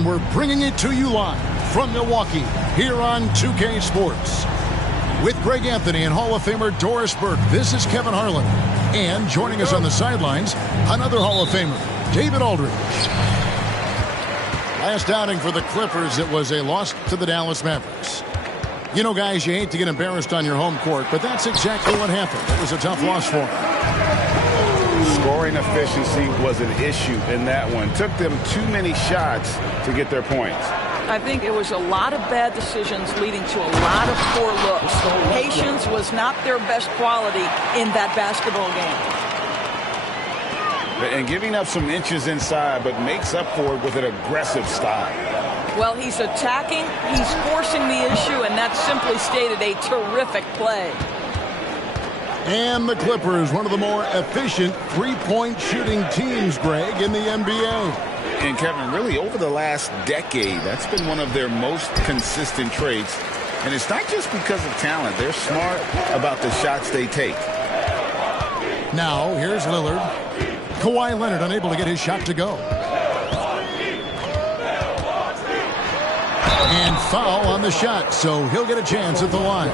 And we're bringing it to you live from Milwaukee here on 2K Sports. With Greg Anthony and Hall of Famer Doris Burke, this is Kevin Harlan. And joining us on the sidelines, another Hall of Famer, David Aldridge. Last outing for the Clippers, it was a loss to the Dallas Mavericks. You know, guys, you hate to get embarrassed on your home court, but that's exactly what happened. It was a tough loss for them. Scoring efficiency was an issue in that one. Took them too many shots to get their points. I think it was a lot of bad decisions leading to a lot of poor looks. Patience was not their best quality in that basketball game. And giving up some inches inside, but makes up for it with an aggressive style. Well, he's attacking, he's forcing the issue, and that's simply stated a terrific play. And the Clippers, one of the more efficient three-point shooting teams, Greg, in the NBA. And Kevin, really over the last decade, that's been one of their most consistent traits. And it's not just because of talent. They're smart about the shots they take. Now, here's Lillard. Kawhi Leonard unable to get his shot to go. And foul on the shot, so he'll get a chance at the line.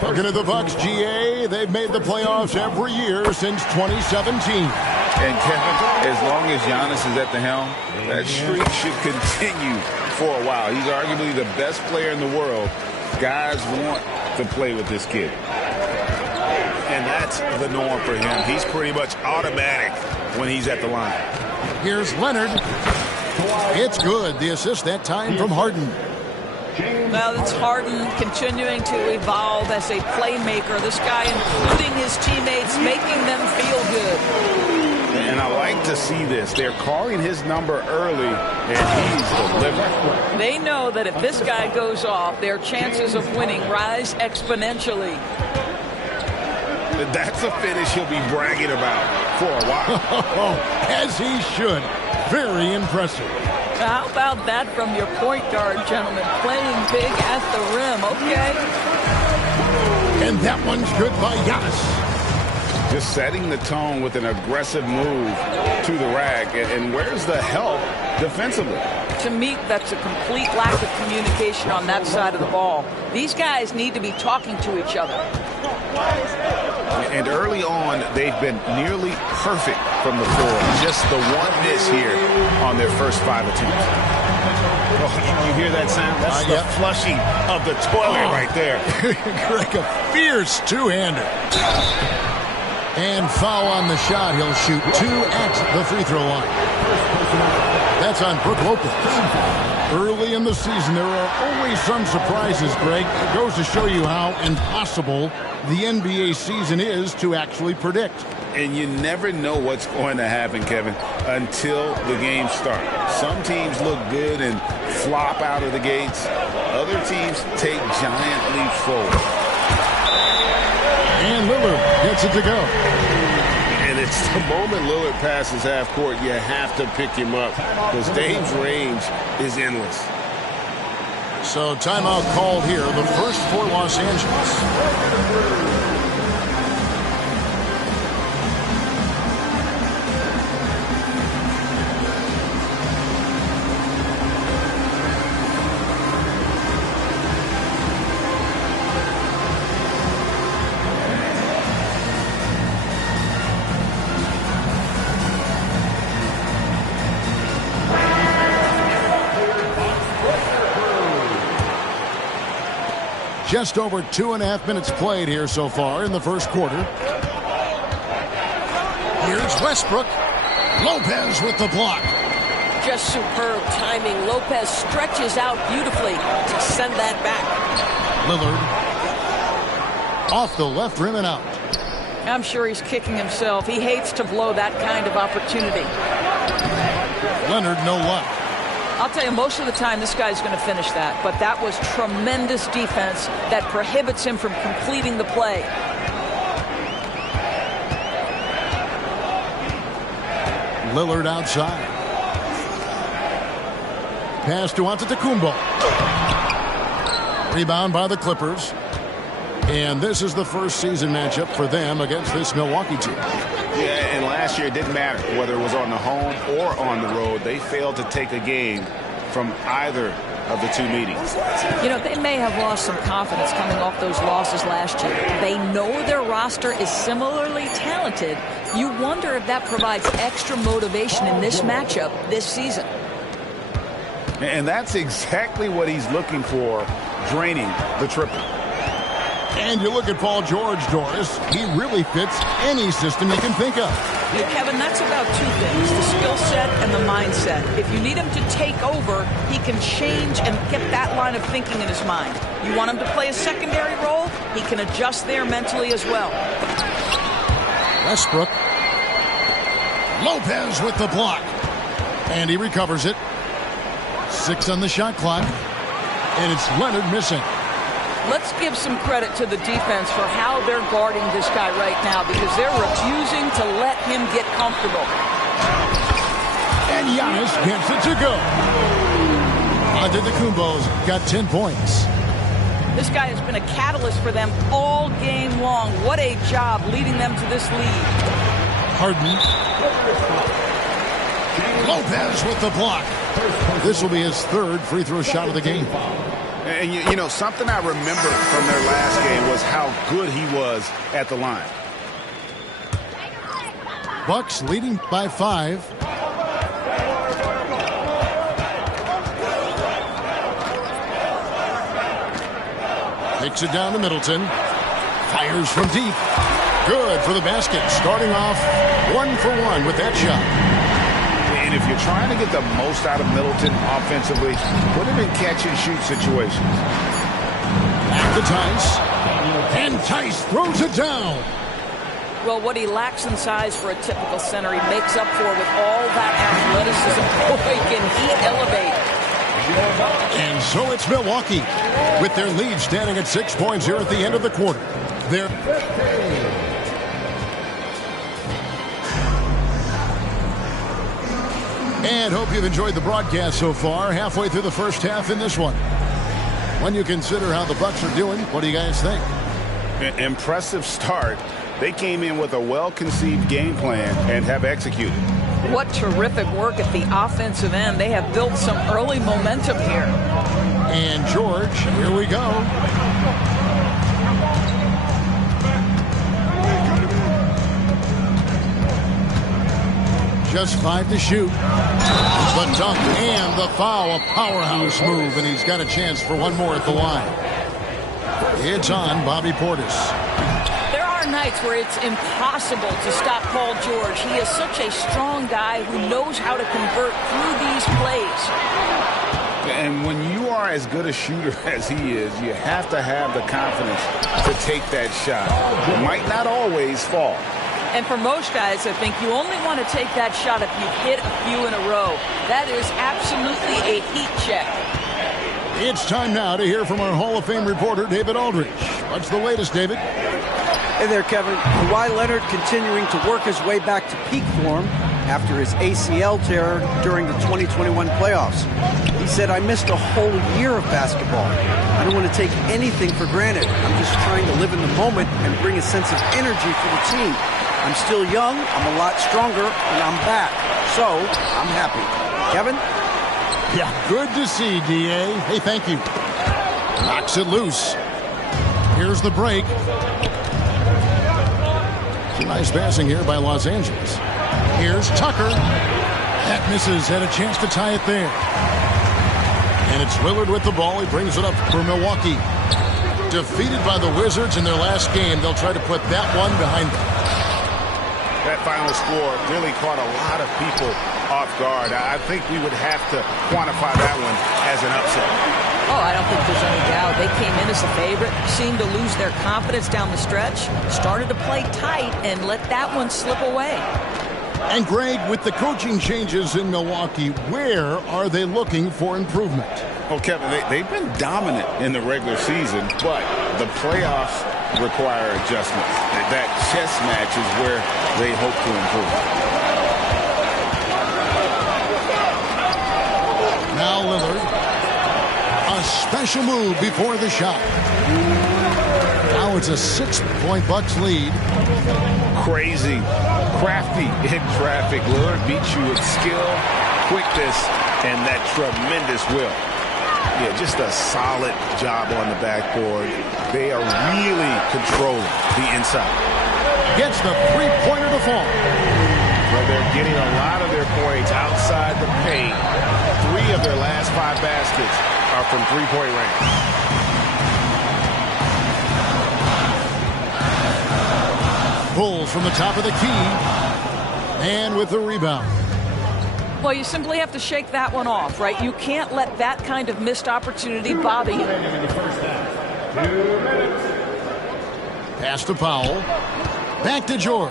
Looking at the Bucks, GA, they've made the playoffs every year since 2017. And Kevin, as long as Giannis is at the helm, that streak should continue for a while. He's arguably the best player in the world. Guys want to play with this kid. And that's the norm for him. He's pretty much automatic when he's at the line. Here's Leonard. It's good. The assist that time from Harden. Well, it's Harden continuing to evolve as a playmaker. This guy including his teammates, making them feel good. And I like to see this. They're calling his number early, and he's delivering. They know that if this guy goes off, their chances of winning rise exponentially. That's a finish he'll be bragging about for a while. As he should. Very impressive. How about that from your point guard, gentlemen? Playing big at the rim, okay? And that one's good by Giannis. Just setting the tone with an aggressive move to the rack. And where's the help defensively? To me, that's a complete lack of communication on that side of the ball. These guys need to be talking to each other. And early on, they've been nearly perfect from the floor. Just the one miss here on their first 5 attempts. Oh, you hear that sound? That's the flushing of the toilet right there. Greg, a fierce two-hander. And foul on the shot. He'll shoot 2 at the free throw line. That's on Brook Lopez. Early in the season, there are always some surprises, Greg. It goes to show you how impossible the NBA season is to actually predict. And you never know what's going to happen, Kevin, until the game starts. Some teams look good and flop out of the gates. Other teams take giant leaps forward. And Lillard gets it to go. And it's the moment Lillard passes half court, you have to pick him up because Dame's range is endless. So timeout called here, the first for Los Angeles. Just over 2.5 minutes played here so far in the first quarter. Here's Westbrook. Lopez with the block. Just superb timing. Lopez stretches out beautifully to send that back. Lillard. Off the left rim and out. I'm sure he's kicking himself. He hates to blow that kind of opportunity. Leonard, no luck. I'll tell you, most of the time this guy's going to finish that, but that was tremendous defense that prohibits him from completing the play. Lillard outside. Pass to Antetokounmpo. Rebound by the Clippers. And this is the first season matchup for them against this Milwaukee team. Yeah, and last year it didn't matter whether it was on the home or on the road. They failed to take a game from either of the two meetings. You know, they may have lost some confidence coming off those losses last year. They know their roster is similarly talented. You wonder if that provides extra motivation in this matchup this season. And that's exactly what he's looking for, draining the triple. And you look at Paul George, Doris. He really fits any system you can think of. Hey, Kevin, that's about two things, the skill set and the mindset. If you need him to take over, he can change and get that line of thinking in his mind. You want him to play a secondary role, he can adjust there mentally as well. Westbrook. Lopez with the block. And he recovers it. 6 on the shot clock. And it's Leonard missing. Let's give some credit to the defense for how they're guarding this guy right now because they're refusing to let him get comfortable. And Giannis gets it to go. Antetokounmpo's got 10 points. This guy has been a catalyst for them all game long. What a job leading them to this lead. Harden. Lopez with the block. This will be his 3rd free throw shot of the game. And you know, something I remember from their last game was how good he was at the line. Bucks leading by 5. Takes it down to Middleton. Fires from deep. Good for the basket. Starting off 1 for 1 with that shot. And if you're trying to get the most out of Middleton offensively, put him in catch-and-shoot situations. Back to Tice. And Tice throws it down. Well, what he lacks in size for a typical center, he makes up for with all that athleticism. Boy, can he elevate. And so it's Milwaukee with their lead standing at 6 points here at the end of the quarter. They're And hope you've enjoyed the broadcast so far. Halfway through the first half in this one. When you consider how the Bucks are doing, what do you guys think? Impressive start. They came in with a well-conceived game plan and have executed. What terrific work at the offensive end. They have built some early momentum here. And George, here we go. Just 5 to shoot. The dunk and the foul, a powerhouse move, and he's got a chance for one more at the line. It's on Bobby Portis. There are nights where it's impossible to stop Paul George. He is such a strong guy who knows how to convert through these plays. And when you are as good a shooter as he is, you have to have the confidence to take that shot. It might not always fall. And for most guys, I think you only want to take that shot if you've hit a few in a row. That is absolutely a heat check. It's time now to hear from our Hall of Fame reporter, David Aldridge. What's the latest, David? Hey there, Kevin. Kawhi Leonard continuing to work his way back to peak form after his ACL tear during the 2021 playoffs. He said, I missed a whole year of basketball. I don't want to take anything for granted. I'm just trying to live in the moment and bring a sense of energy for the team. I'm still young, I'm a lot stronger, and I'm back. So, I'm happy. Kevin? Yeah, good to see, D.A. Hey, thank you. Knocks it loose. Here's the break. Some nice passing here by Los Angeles. Here's Tucker. That misses. Had a chance to tie it there. And it's Lillard with the ball. He brings it up for Milwaukee. Defeated by the Wizards in their last game, they'll try to put that one behind them. That final score really caught a lot of people off guard. I think we would have to quantify that one as an upset. Oh, I don't think there's any doubt. They came in as the favorite, seemed to lose their confidence down the stretch, started to play tight, and let that one slip away. And Greg, with the coaching changes in Milwaukee, where are they looking for improvement? Well, Kevin, they've been dominant in the regular season, but the playoffs require adjustments. That chess match is where they hope to improve. Now Lillard. A special move before the shot. Now it's a 6-point Bucks lead. Crazy, crafty in traffic. Lillard beats you with skill, quickness, and that tremendous will. Yeah, just a solid job on the backboard. They are really controlling the inside. Gets the three-pointer to fall. Well, they're getting a lot of their points outside the paint. 3 of their last 5 baskets are from three-point range. Pulls from the top of the key. And with the rebound. Well, you simply have to shake that one off, right? You can't let that kind of missed opportunity bother you. Pass to Powell. Back to George.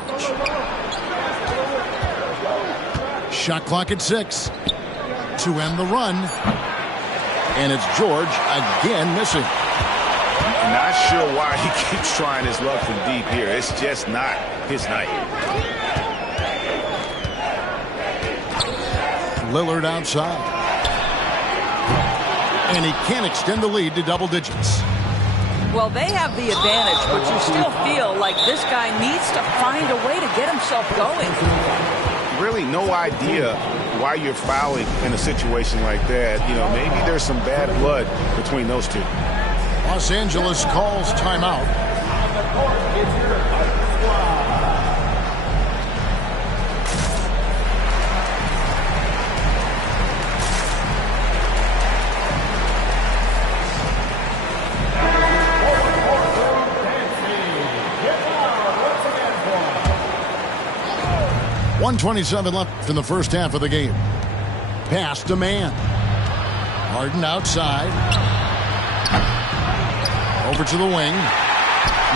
Shot clock at 6 to end the run. And it's George again missing. Not sure why he keeps trying his luck from deep here. It's just not his night. Lillard outside. And he can't extend the lead to double digits. Well, they have the advantage, but you still feel like this guy needs to find a way to get himself going. Really no idea why you're fouling in a situation like that. You know, maybe there's some bad blood between those two. Los Angeles calls timeout. .127 left in the first half of the game. Pass to man. Harden outside. Over to the wing.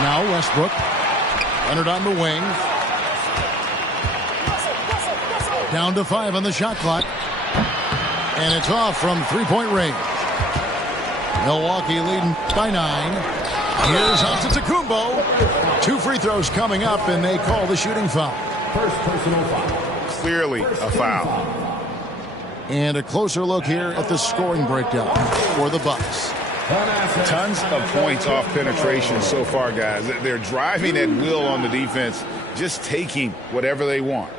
Now Westbrook. Leonard on the wing. Down to 5 on the shot clock. And it's off from three-point range. Milwaukee leading by 9. Here's Antetokounmpo. 2 free throws coming up, and they call the shooting foul. First personal foul. Clearly a foul. And a closer look here at the scoring breakdown for the Bucks. Tons of points off penetration so far, guys. They're driving at will on the defense, just taking whatever they want.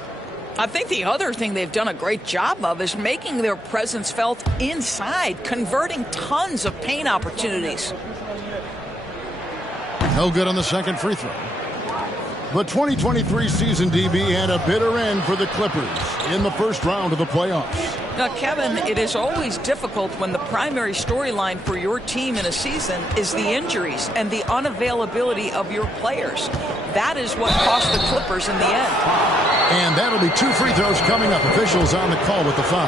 I think the other thing they've done a great job of is making their presence felt inside, converting tons of paint opportunities. No good on the second free throw. The 2023 season, DB, had a bitter end for the Clippers in the first round of the playoffs. Now, Kevin, it is always difficult when the primary storyline for your team in a season is the injuries and the unavailability of your players. That is what cost the Clippers in the end. And that'll be 2 free throws coming up. Officials on the call with the foul.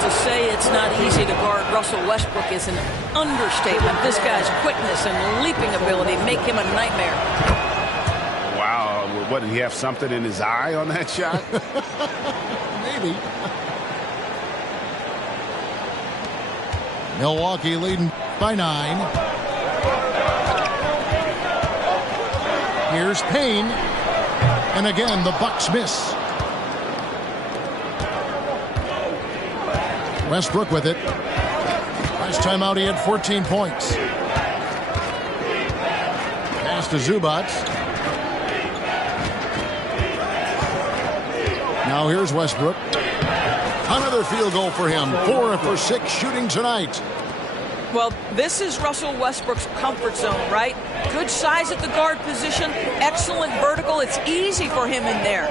To say it's not easy to guard Russell Westbrook is an understatement. This guy's quickness and leaping ability make him a nightmare. Wow, what, did he have something in his eye on that shot? Maybe. Milwaukee leading by 9. Here's Payne. And again, the Bucks miss. Westbrook with it. Last time out, he had 14 points. Pass to Zubac. Now here's Westbrook. Another field goal for him. 4 for 6 shooting tonight. Well, this is Russell Westbrook's comfort zone, right? Good size at the guard position, excellent vertical. It's easy for him in there.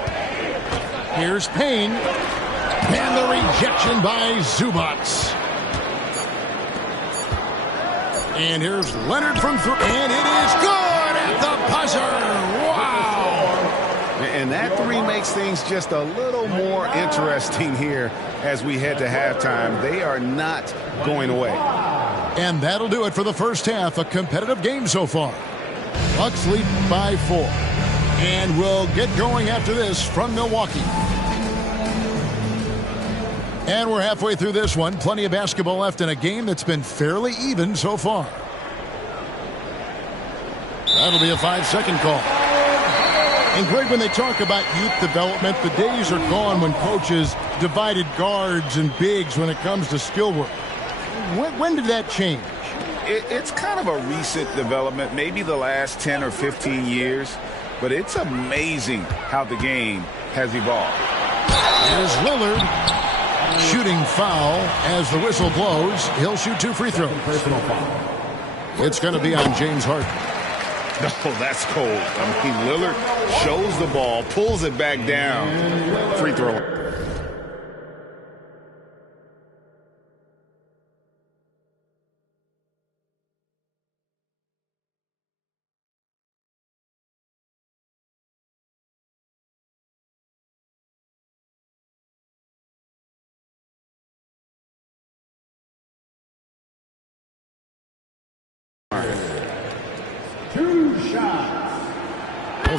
Here's Payne. And the rejection by Zubac. And here's Leonard from 3. And it is good at the buzzer. Wow. And that 3 makes things just a little more interesting here as we head to halftime. They are not going away. And that'll do it for the first half. A competitive game so far. Bucks lead by 4. And we'll get going after this from Milwaukee. And we're halfway through this one. Plenty of basketball left in a game that's been fairly even so far. That'll be a 5-second call. And Greg, when they talk about youth development, the days are gone when coaches divided guards and bigs when it comes to skill work. When did that change? It's kind of a recent development, maybe the last 10 or 15 years, but it's amazing how the game has evolved. Here's Lillard. Shooting foul as the whistle blows. He'll shoot 2 free throws. It's going to be on James Harden. Oh, that's cold. I mean, Lillard shows the ball, pulls it back down. Free throw.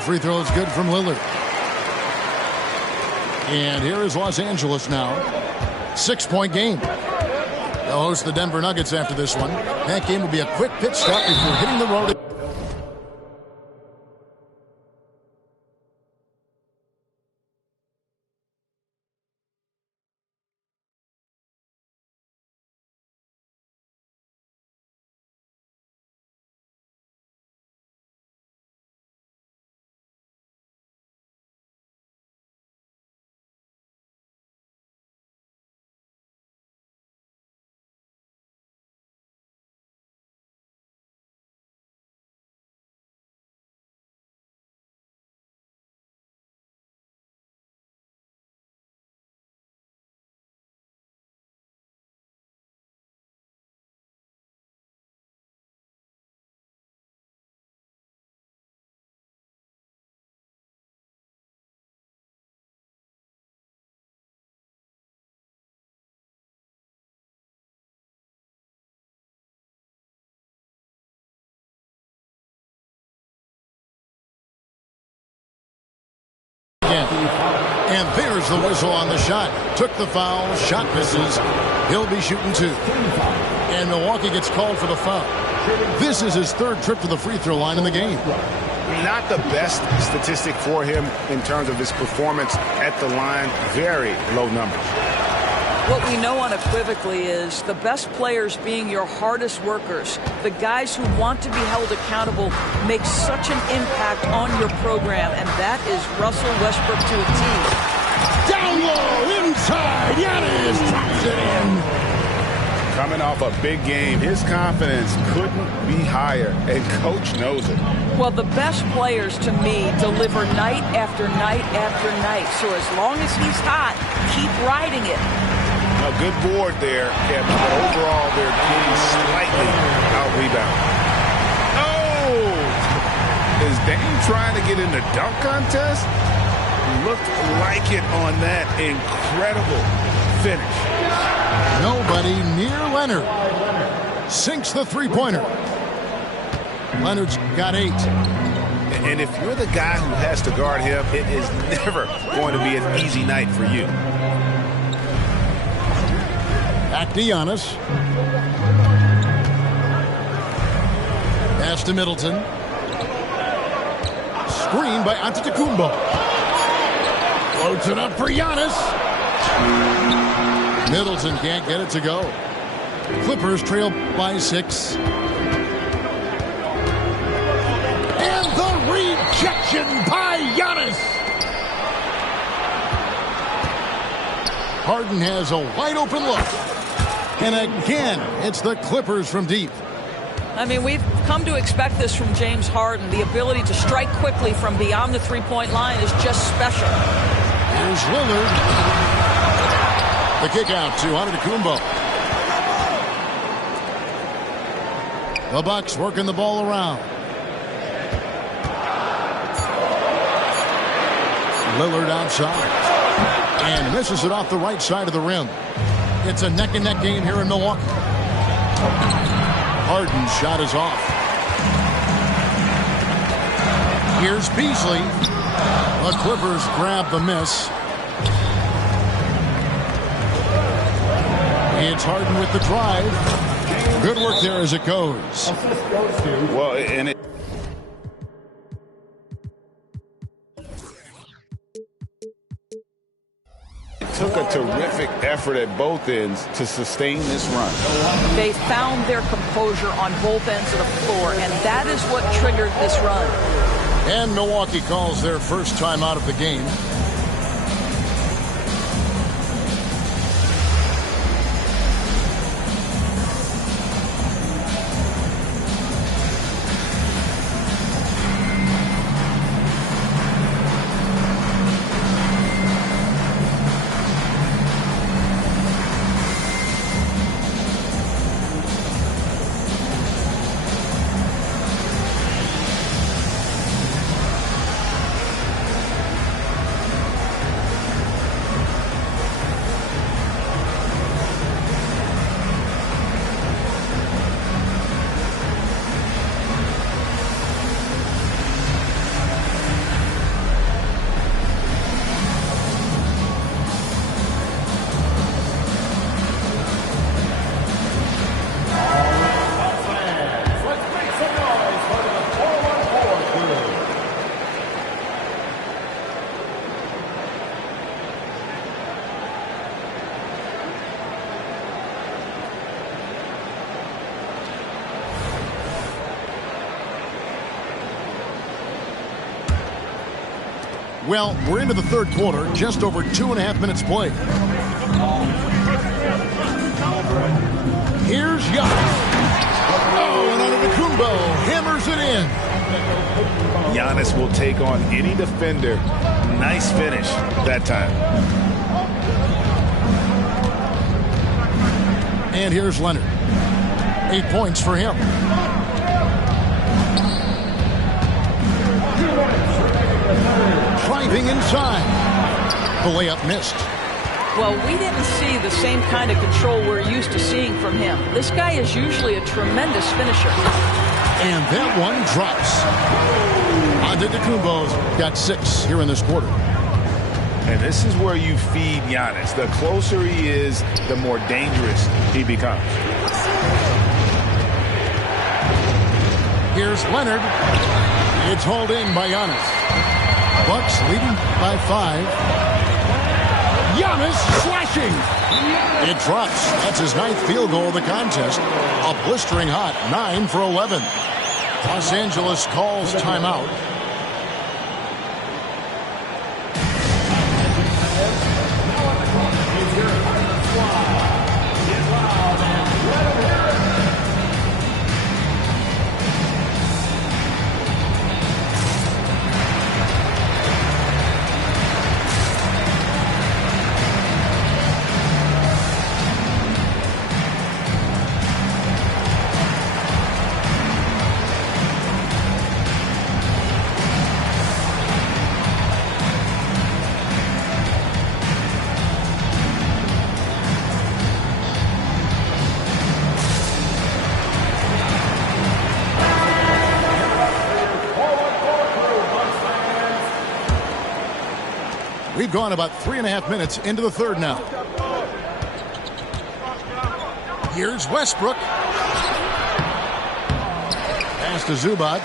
Free throw is good from Lillard. And here is Los Angeles now. 6-point game. They'll host the Denver Nuggets after this one. That game will be a quick pit stop before hitting the road. And there's the whistle on the shot. Took the foul. Shot misses. He'll be shooting 2. And Milwaukee gets called for the foul. This is his 3rd trip to the free throw line in the game. Not the best statistic for him in terms of his performance at the line. Very low numbers. What we know unequivocally is the best players being your hardest workers, the guys who want to be held accountable, make such an impact on your program, and that is Russell Westbrook to a T. Down low, inside, Giannis drops it in. Coming off a big game, his confidence couldn't be higher, and Coach knows it. Well, the best players, to me, deliver night after night after night. So as long as he's hot, keep riding it. A good board there, Kevin, but overall they're getting slightly out-rebounded. Oh! Is Dame trying to get in the dunk contest? Looked like it on that incredible finish. Nobody near Leonard. Sinks the three-pointer. Leonard's got 8. And if you're the guy who has to guard him, it is never going to be an easy night for you. Back to Giannis. Pass to Middleton. Screen by Antetokounmpo. Floats it up for Giannis. Middleton can't get it to go. Clippers trail by 6. And the rejection by Giannis. Harden has a wide open look. And again, it's the Clippers from deep. I mean, we've come to expect this from James Harden. The ability to strike quickly from beyond the three-point line is just special. Here's Lillard. The kick out to Antetokounmpo. The Bucks working the ball around. Lillard outside. And misses it off the right side of the rim. It's a neck-and-neck game here in Milwaukee. Harden's shot is off. Here's Beasley. The Clippers grab the miss. It's Harden with the drive. Good work there as it goes. Well, and it took a terrific effort at both ends to sustain this run. They found their composure on both ends of the floor, and that is what triggered this run. And Milwaukee calls their first time out of the game. Well, we're into the third quarter, just over 2.5 minutes played. Here's Giannis. Oh, and Antetokounmpo hammers it in. Giannis will take on any defender. Nice finish that time. And here's Leonard. 8 points for him. Driving inside. The layup missed. Well, we didn't see the same kind of control we're used to seeing from him. This guy is usually a tremendous finisher. And that one drops. Antetokounmpo's got 6 here in this quarter. And this is where you feed Giannis. The closer he is, the more dangerous he becomes. Here's Leonard. It's hauled in by Giannis. Bucks leading by 5. Giannis slashing. It drops. That's his 9th field goal of the contest. A blistering hot 9 for 11. Los Angeles calls timeout. We've gone about 3.5 minutes into the third now. Here's Westbrook. Pass to Zubac.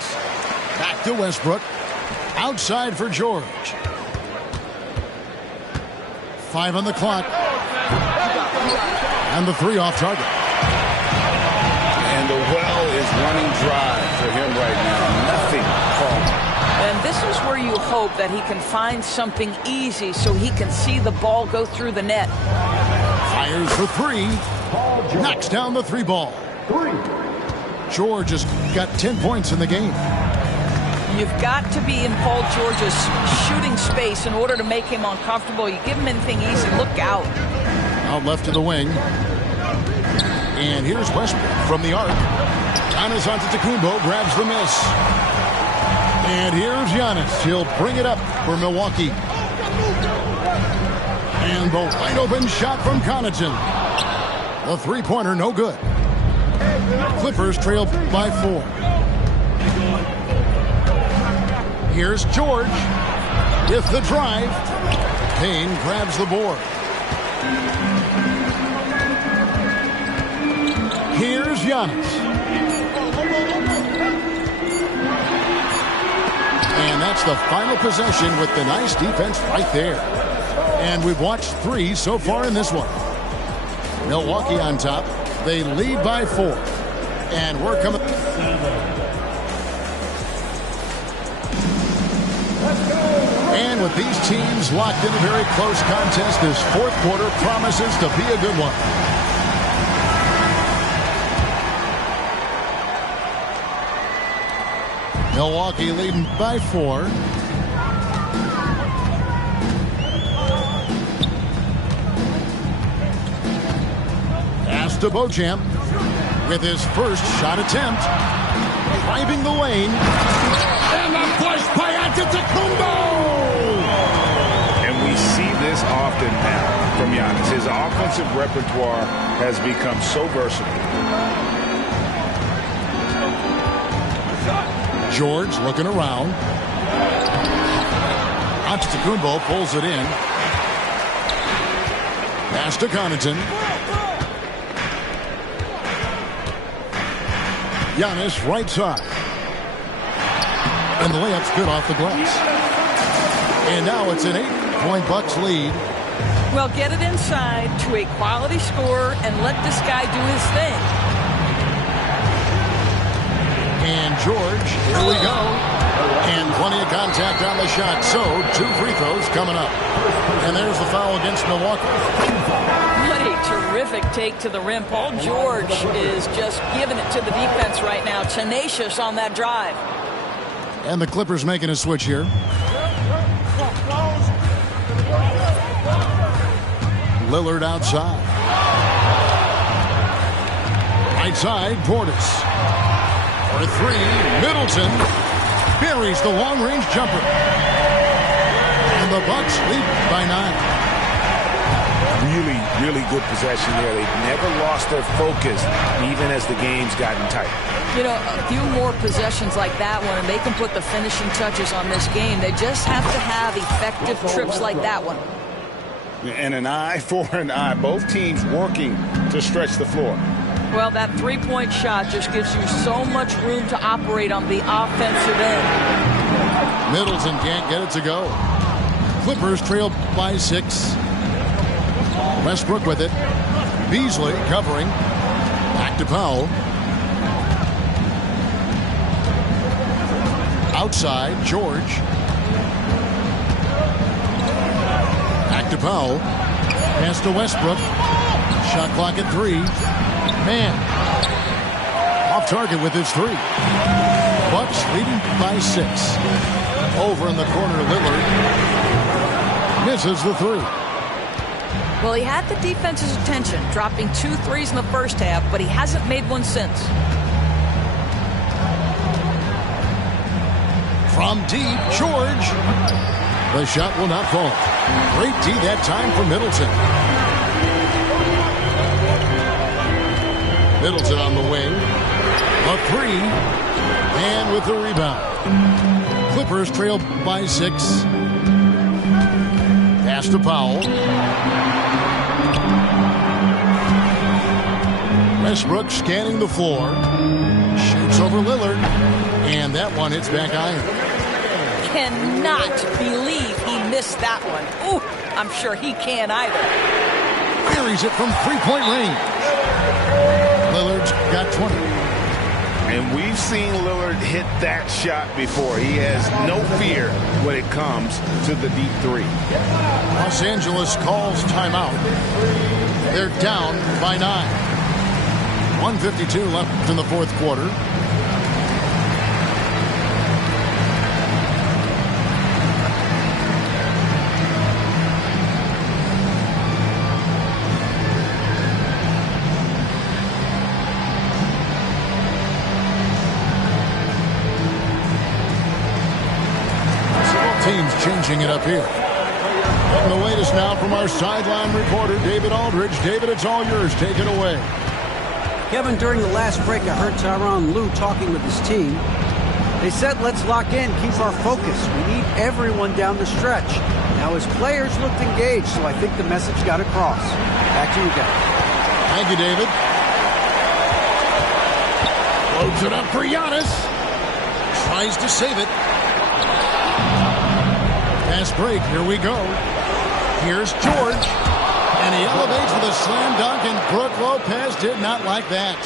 Back to Westbrook. Outside for George. 5 on the clock. And the 3 off target. And the well is running dry for him right now. Nothing falling. And this is where you hope that he can find something easy so he can see the ball go through the net. Fires for 3. Knocks down the 3 ball. George has got 10 points in the game. You've got to be in Paul George's shooting space in order to make him uncomfortable. You give him anything easy, look out. Out left to the wing. And here's Westbrook from the arc. Giannis Antetokounmpo grabs the miss. And here's Giannis. He'll bring it up for Milwaukee. And the wide open shot from Connaughton. The 3-pointer no good. Clippers trail by 4. Here's George with the drive. Payne grabs the board. Here's Giannis. And that's the final possession with the nice defense right there. And we've watched 3 so far in this one. Milwaukee on top. They lead by 4. And we're coming. And with these teams locked in a very close contest, this fourth quarter promises to be a good one. Milwaukee leading by 4. Pass to Beauchamp with his first shot attempt. Driving the lane. And the push by Antetokounmpo! And we see this often now from Giannis. His offensive repertoire has become so versatile. George looking around. Antetokounmpo pulls it in. Pass to Connaughton. Giannis right side. And the layup's good off the glass. And now it's an 8-point Bucks lead. Well, get it inside to a quality scorer and let this guy do his thing. And George, here we go. And plenty of contact on the shot. So, 2 free throws coming up. And there's the foul against Milwaukee. What a terrific take to the rim. Paul George is just giving it to the defense right now. Tenacious on that drive. And the Clippers making a switch here. Lillard outside. Right side, Portis. For 3, Middleton buries the long-range jumper. And the Bucks lead by 9. Really good possession there. They've never lost their focus, even as the game's gotten tight. You know, a few more possessions like that one, and they can put the finishing touches on this game. They just have to have effective trips like that one. And an eye for an eye. Both teams working to stretch the floor. Well, that three-point shot just gives you so much room to operate on the offensive end. Middleton can't get it to go. Clippers trail by 6. Westbrook with it. Beasley covering. Back to Powell. Outside, George. Back to Powell. Pass to Westbrook. Shot clock at 3. Man. Off target with his 3. Bucks leading by 6. Over in the corner, Lillard. Misses the 3. Well, he had the defense's attention, dropping 2 threes in the first half, but he hasn't made one since. From deep, George. The shot will not fall. Great D that time for Middleton. Middleton on the wing. A 3. And with the rebound. Clippers trail by 6. Pass to Powell. Westbrook scanning the floor. Shoots over Lillard. And that one hits back iron. Cannot believe he missed that one. Ooh, I'm sure he can't either. Buries it from 3-point range. Lillard's got 20. And we've seen Lillard hit that shot before. He has no fear when it comes to the deep 3. Los Angeles calls timeout. They're down by 9. 1:52 left in the fourth quarter. Teams changing it up here. And the latest now from our sideline reporter, David Aldridge. David, it's all yours. Take it away. Kevin, during the last break, I heard Tyronn Lue talking with his team. They said, let's lock in, keep our focus. We need everyone down the stretch. Now, his players looked engaged, so I think the message got across. Back to you guys. Thank you, David. Loads it up for Giannis. Tries to save it. Fast break. Here we go. Here's George. And he elevates with a slam dunk, and Brook Lopez did not like that.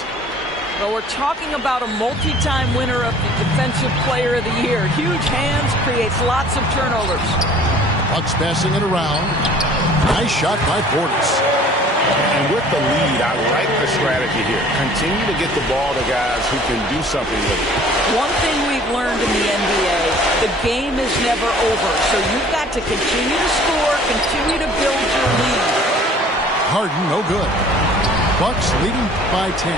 Well, we're talking about a multi-time winner of the Defensive Player of the Year. Huge hands, creates lots of turnovers. Bucks passing it around. Nice shot by Portis. And with the lead, I like the strategy here. Continue to get the ball to guys who can do something with it. One thing we've learned in the NBA, the game is never over. So you've got to continue to score, continue to build your lead. Harden, no good. Bucks leading by 10.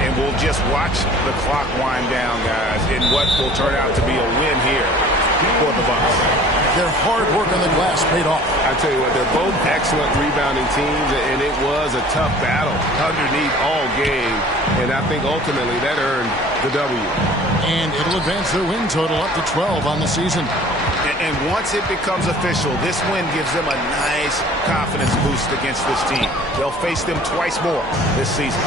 And we'll just watch the clock wind down, guys, in what will turn out to be a win here for the Bucks. Their hard work on the glass paid off. I tell you what, they're both excellent rebounding teams, and it was a tough battle underneath all game, and I think ultimately that earned the W. And it'll advance their win total up to 12 on the season. And once it becomes official, this win gives them a nice confidence boost against this team. They'll face them twice more this season.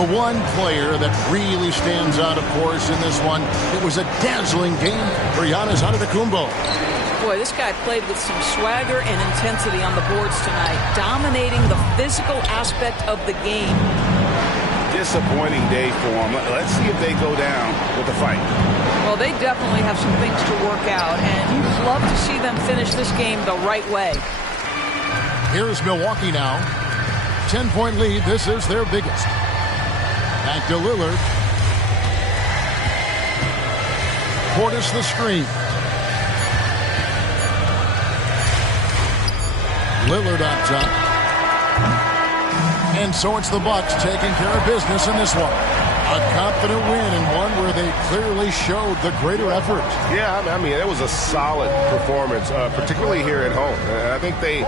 The one player that really stands out, of course, in this one, it was a dazzling game for Giannis Antetokounmpo. Boy, this guy played with some swagger and intensity on the boards tonight, dominating the physical aspect of the game. disappointing day for them. Let's see if they go down with a fight. Well, they definitely have some things to work out, and you'd love to see them finish this game the right way. Here's Milwaukee now. 10-point lead. This is their biggest. Back to Lillard. Portis the screen. Lillard on top. And so it's the Bucks taking care of business in this one. A confident win and one where they clearly showed the greater effort. Yeah, I mean, it was a solid performance, particularly here at home. I think they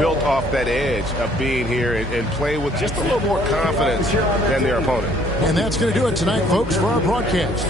built off that edge of being here and play with just a little more confidence than their opponent. And that's going to do it tonight, folks, for our broadcast.